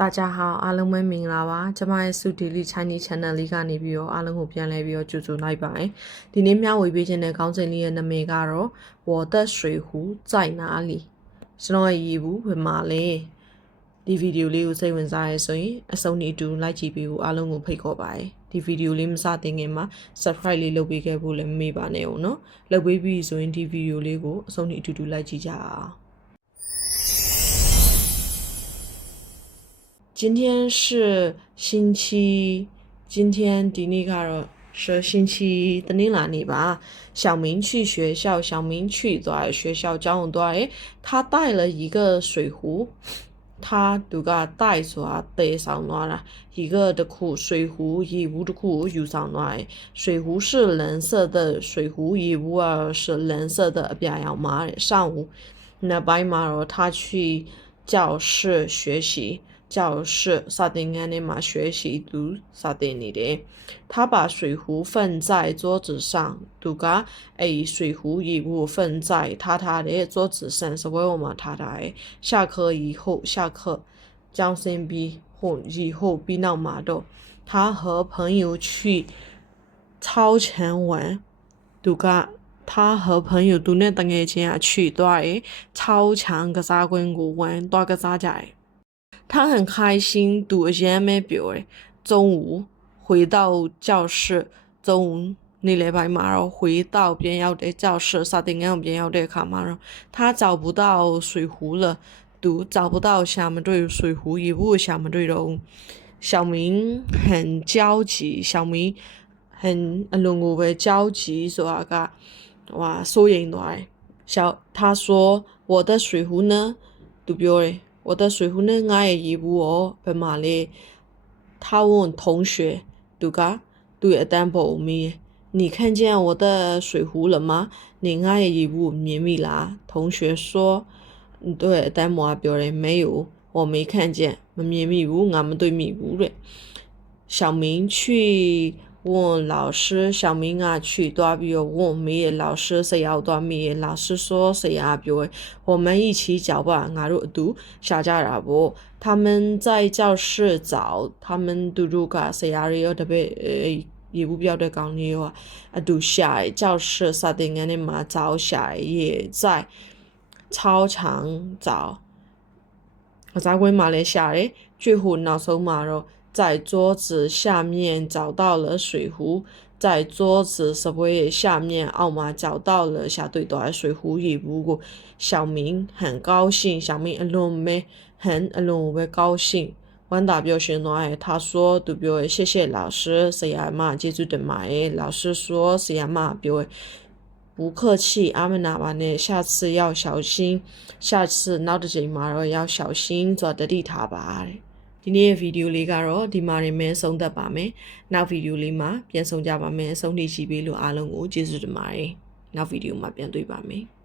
大家好，အားလုံးပဲမင်္ဂလာပါကျွန်မရဲ့ Su Daily Chinese Channel လေးကနေပြီးတော့အားလုံးကိုပြန်လဲပြီးတော့ကြိုဆိုလိုက်ပါတယ်ဒီနေ့မျှဝေပေးခြင်းတဲ့ခေါင်းစဉ်လေးရဲ့နာမည်ကတော့我的水壶在哪里ကျွန်တော်ရဲ့ရေဘူးဘယ်မှာလဲဒီဗီဒီယိုလေးကိုစိတ်ဝင်စားရဲဆိုရင်အဆုံးထိအတူလိုက်ကြည့်ပေးဖို့အားလုံးကိုဖိတ်ခေါ်ပါတယ်ဒီဗီဒီယိုလေးမစတင်ခင်မှာ Subscribe လေးလုပ်ပေးခဲ့ဖို့လည်းမမေ့ပါနဲ့ဦးเนาะလုပ်ပေးပြီးဆိုရင်ဒီဗီဒီယိုလေးကိုအဆုံးထိအတူလိုက်ကြည့်ကြအောင်今天是星期，今天第那个是星期的那里吧？小明去学校，小明去在学校教多诶，他带了一个水壶，他都个带出来带上来了，一个的裤水壶，一壶的裤有上来，水壶是蓝色的，水壶一壶是蓝色的，边要马上午，那白马了，他去教室学习。教室沙丁安的嘛学习读沙丁里的，他把水壶放在桌子上，杜个水壶一部放在他的桌子上，是为我们他下课以后下课，将先毕后以后毕到马豆，他和朋友去操场玩，杜个。他和朋友都那等下前去对操场个啥馆个玩，多个啥家。他很开心读前面表诶，中午回到教室，中午你礼拜嘛然后回到边要的教室，沙丁样边要的卡嘛然后他找不到水壶了，读找不到下面对水壶一部下面对喽，小明很焦急，小明很焦急说个哇收银来，他说我的水壶呢？读表诶。我的水壶呢？我也一部哦，被马嘞。他问同学：“对个，对担保没？你看见我的水壶了吗？你我也一部绵密啦。”同学说：“对担保表嘞没有，我没看见。绵密屋，俺们对密屋嘞。”小明去问老师，小明去多表问没老师谁要多没老师说谁要表我们一起找吧俺入读小家人不他们在教室找他们读入个谁要有特别也不表的讲的话读下教室沙丁安的嘛找下也在操场找我在为马来西亚的最后那时候嘛咯在桌子下面找到了水壶，在桌子什么下面奥马找到了下对的水壶一壶。小明很高兴，小明很高兴。完打表现来，他说都表谢谢老师，谁呀嘛接住的嘛老师说谁呀嘛表不客气，阿们那吧呢，下次要小心，下次闹得这嘛要小心，做得地他吧。ဒီနေ့ဗီဒီယိုလေးကတော့ဒီမှာနေမဲဆုံးသက်ပါမယ်။နောက်ဗီဒီယိုလေးမှာပြန်ဆောင်ကြပါမယ်။ဆုံးဖြတ်ကြည့်ပေးလို့အားလုံးကိုကျေးဇူးတင်ပါတယ်။နောက်ဗီဒီယိုမှာပြန်တွေ့ပါမယ်။